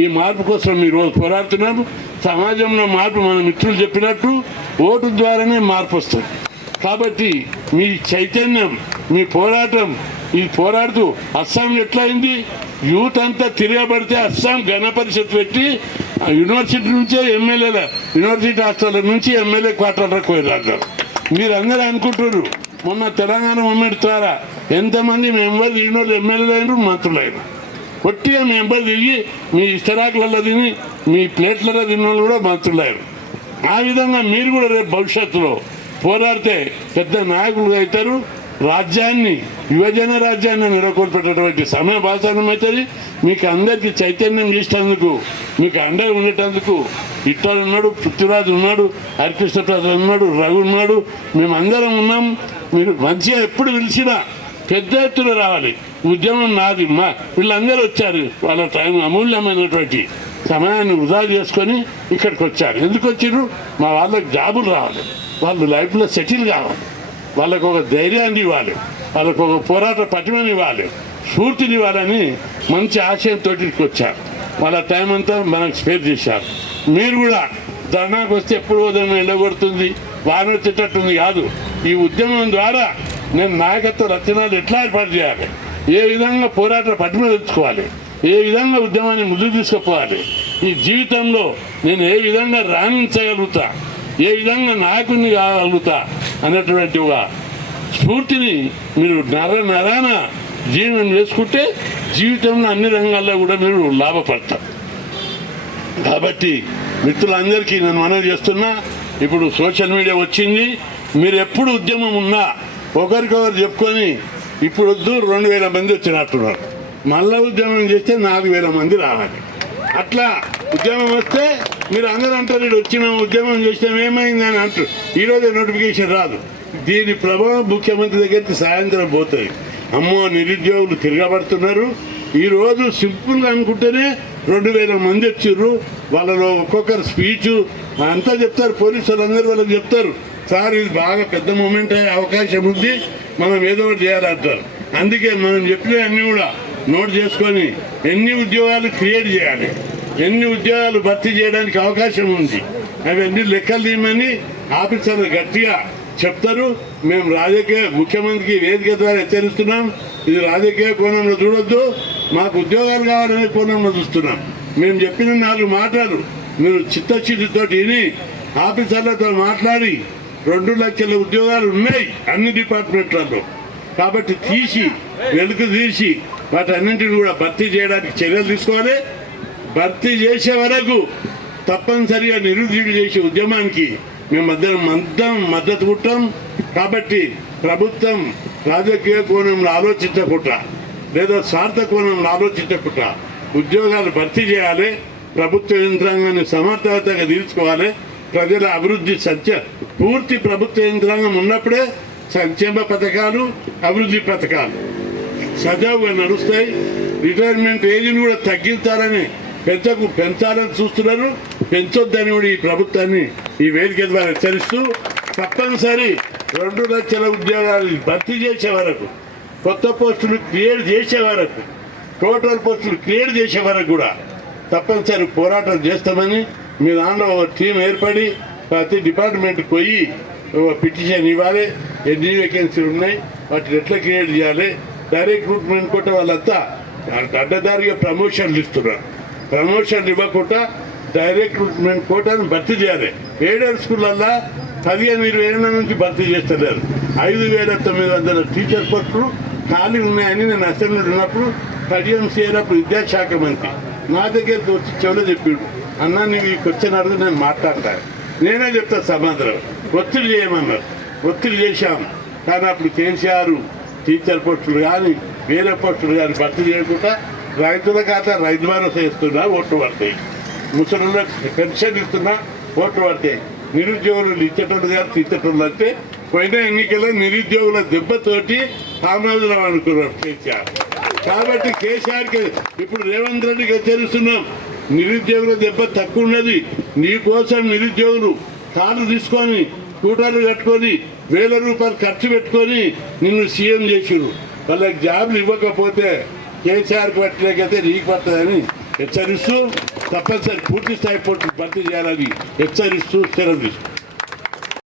ఈ మార్పు కోసం ఈరోజు పోరాడుతున్నాము. సమాజంలో మార్పు మన మిత్రులు చెప్పినట్టు ఓటు ద్వారానే మార్పు వస్తుంది. కాబట్టి మీ చైతన్యం, మీ పోరాటం, ఈ పోరాడుతూ అస్సాం ఎట్లా అయింది? యూత్ అంతా తిరగబడితే అస్సాం గణ పరిషత్ పెట్టి యూనివర్సిటీ నుంచే ఎమ్మెల్యేల యూనివర్సిటీ హాస్టల్ నుంచి ఎమ్మెల్యే క్వార్టర్లకు పోయినారు. మీరందరూ అనుకుంటున్నారు మొన్న తెలంగాణ మూమెంట్ ద్వారా ఎంతమంది మెంబర్లు దిగిన ఎమ్మెల్యేలు అయినారు, మంత్రులు అయినారు. కొట్టిగా మీ ఎంబర్ తిరిగి మీ ఇష్టరాకులలో తిని మీ ప్లేట్లలో తిన్న వాళ్ళు కూడా మంత్రులు అయ్యారు. ఆ విధంగా మీరు కూడా రేపు భవిష్యత్తులో పోరాడితే పెద్ద నాయకులు అవుతారు. రాజ్యాన్ని, యువజన రాజ్యాన్ని నెలకొల్పేటటువంటి సమయం ఆసన్నమవుతుంది. మీకు అందరికీ చైతన్యం చేసేందుకు, మీకు అండగా ఉండేటందుకు ఇట్టాలు ఉన్నాడు, పృథ్వీరాజు ఉన్నాడు, హరికృష్ణ ప్రసాద్ ఉన్నాడు, రఘు ఉన్నాడు, మేమందరం ఉన్నాం. మీరు మంచిగా ఎప్పుడు పిలిచినా పెద్ద ఎత్తున రావాలి. ఉద్యమం నాది, మా వీళ్ళందరూ వచ్చారు. వాళ్ళ టైం అమూల్యమైనటువంటి సమయాన్ని వృధా చేసుకొని ఇక్కడికి వచ్చారు. ఎందుకు వచ్చారు? మా వాళ్ళకి జాబులు రావాలి, వాళ్ళు లైఫ్లో సెటిల్ కావాలి, వాళ్ళకు ఒక ధైర్యాన్ని ఇవ్వాలి, వాళ్ళకు ఒక పోరాట పటిమని ఇవ్వాలి, స్ఫూర్తిని ఇవ్వాలని మంచి ఆశయంతో వచ్చారు. వాళ్ళ టైం అంతా మనకు స్పేర్ చేశారు. మీరు కూడా ధర్నాకు వస్తే ఎప్పుడు ఉదయం ఎండగొడుతుంది, వాన వచ్చేటట్టుంది కాదు. ఈ ఉద్యమం ద్వారా నేను నాయకత్వ రచనలు ఎట్లా ఏర్పాటు చేయాలి, ఏ విధంగా పోరాట పటిమ తెచ్చుకోవాలి, ఏ విధంగా ఉద్యమాన్ని ముందుకు తీసుకుపోవాలి, ఈ జీవితంలో నేను ఏ విధంగా రాణించగలుగుతా, ఏ విధంగా నాయకుడిని కాగలుగుతా అనేటువంటి ఒక స్ఫూర్తిని మీరు నరాన జీవనం చేసుకుంటే జీవితంలో అన్ని రంగాల్లో కూడా మీరు లాభపడతారు. కాబట్టి మిత్రులందరికీ నేను మనవి చేస్తున్నా, ఇప్పుడు సోషల్ మీడియా వచ్చింది. మీరు ఎప్పుడు ఉద్యమం ఉన్నా ఒకరికొకరు చెప్పుకొని ఇప్పుడు వద్దు 2000 మంది వచ్చినట్టున్నారు. మళ్ళా ఉద్యమం చేస్తే 4000 మంది రావాలి. అట్లా ఉద్యమం వస్తే మీరు అందరూ అంటారు ఇటు వచ్చినాం ఉద్యమం చేసినాం ఏమైంది అని అంటారు. ఈరోజే నోటిఫికేషన్ రాదు. దీని ప్రభావం ముఖ్యమంత్రి దగ్గరికి సాయంత్రం పోతుంది. అమ్మో నిరుద్యోగులు తిరగబడుతున్నారు. ఈరోజు సింపుల్గా అనుకుంటేనే 2000 మంది వచ్చిర్రు. వాళ్ళలో ఒక్కొక్కరు స్పీచు అంతా చెప్తారు. పోలీసు వాళ్ళందరూ వాళ్ళకి చెప్తారు, సార్ ఇది బాగా పెద్ద మూమెంట్ అయ్యే అవకాశం ఉంది, మనం ఏదో ఒకటి చేయాలంటారు. అందుకే మనం చెప్పినవన్నీ కూడా నోట్ చేసుకొని ఎన్ని ఉద్యోగాలు క్రియేట్ చేయాలి, ఎన్ని ఉద్యోగాలు భర్తీ చేయడానికి అవకాశం ఉంది అవన్నీ లెక్కలు తీయమని ఆఫీసర్లు గట్టిగా చెప్తారు. మేము రాజకీయ ముఖ్యమంత్రికి వేదిక ద్వారా హెచ్చరిస్తున్నాం. ఇది రాజకీయ కోణంలో చూడొద్దు, మాకు ఉద్యోగాలు కావాలనే కోణంలో చూస్తున్నాం. మేము చెప్పిన 4 మాటలు మీరు చిత్తశుద్ధితో విని ఆఫీసర్లతో మాట్లాడి 2 లక్షల ఉద్యోగాలు ఉన్నాయి అన్ని డిపార్ట్మెంట్లలో. కాబట్టి వెలుగు తీసి వాటన్నింటిని కూడా భర్తీ చేయడానికి చర్యలు తీసుకోవాలి. భర్తీ చేసే వరకు తప్పనిసరిగా నిరుద్యోగులు చేసే ఉద్యమానికి మేమందరం మద్దతు పుట్టాం. కాబట్టి ప్రభుత్వం రాజకీయ కోణంలో ఆలోచించకుండా లేదా స్వార్థ కోణంలో ఆలోచించకుండా ఉద్యోగాలు భర్తీ చేయాలి. ప్రభుత్వ యంత్రాంగాన్ని సమర్థవంతంగా తీర్చుకోవాలి. ప్రజల అభివృద్ధి పూర్తి ప్రభుత్వ యంత్రాంగం ఉన్నప్పుడే సంక్షేమ పథకాలు, అభివృద్ధి పథకాలు సజావుగా నడుస్తాయి. రిటైర్మెంట్ ఏజ్ని కూడా తగ్గించాలని పెంచాలని చూస్తున్నారు. పెంచొద్దని కూడా ఈ ప్రభుత్వాన్ని ఈ వేదిక ద్వారా హెచ్చరిస్తూ తప్పనిసరి 2 లక్షల ఉద్యోగాలు భర్తీ చేసే వరకు, కొత్త పోస్టులు క్రియేట్ చేసే వరకు, టోటల్ పోస్టులు క్రియేట్ చేసే వరకు కూడా తప్పనిసరి పోరాటం చేస్తామని మీ దాంట్లో ఒక టీం ఏర్పడి ప్రతి డిపార్ట్మెంట్కి పోయి పిటిషన్ ఇవ్వాలి. ఎన్ని వేకెన్సీలు ఉన్నాయి, వాటిని ఎట్లా క్రియేట్ చేయాలి. డైరెక్ట్ రిక్రూట్మెంట్ కొట్టే వాళ్ళంతా అడ్డదారిగా ప్రమోషన్లు ఇస్తున్నారు. ప్రమోషన్లు ఇవ్వకుండా డైరెక్ట్ రిక్రూట్మెంట్ కోటాను భర్తీ చేయాలి. ఎయిడెడ్ స్కూళ్ళల్లో 15-20 ఏళ్ళ నుంచి భర్తీ చేస్తున్నారు. 5900 టీచర్ పోస్టులు ఖాళీ ఉన్నాయని నేను అసెంబ్లీలో ఉన్నప్పుడు కడియం చేయనప్పుడు విద్యాశాఖ మంత్రి నా దగ్గరికి వచ్చి చెవులో చెప్పాడు, అన్నా నీవు ఈ క్వశ్చన్ అడుగు నేను మాట్లాడతాను, నేనే చెప్తా సమాధానం. ఒత్తిడి చేయమన్నారు, ఒత్తిడి చేశాము. కానీ అప్పుడు కేసీఆర్ టీచర్ పోస్టులు కానీ వేరే పోస్టులు కానీ భర్తీ చేయకుండా రైతుల ఖాతా రైతు భరోసా ఇస్తున్నా ఓట్లు పడతాయి, ముసలిళ్ళకి పెన్షన్ ఇస్తున్నా ఓట్లు పడతాయి. నిరుద్యోగులు ఇచ్చేటోళ్ళు కాదు తీర్చేటోళ్ళు అంటే పోయిన ఎన్నికల్లో నిరుద్యోగుల దెబ్బతోటి ఆమోదం అనుకున్నారు కేసీఆర్. కాబట్టి కేసీఆర్కి ఇప్పుడు రేవంత్ రెడ్డికి హెచ్చరిస్తున్నాం, నిరుద్యోగుల దెబ్బ తక్కువ ఉన్నది. నీకోసం నిరుద్యోగులు కార్లు తీసుకొని స్కూటర్లు కట్టుకొని 1000 రూపాయలు ఖర్చు పెట్టుకొని నిన్ను సీఎం చేసిరు. వాళ్ళకి జాబ్లు ఇవ్వకపోతే కేసీఆర్కి పట్టలేకైతే నీకు పడుతుందని హెచ్చరిస్తూ తప్పనిసరి పూర్తి స్థాయి పోస్టులు భర్తీ చేయాలని హెచ్చరిస్తూ సెలవు తీసుకుంటాం.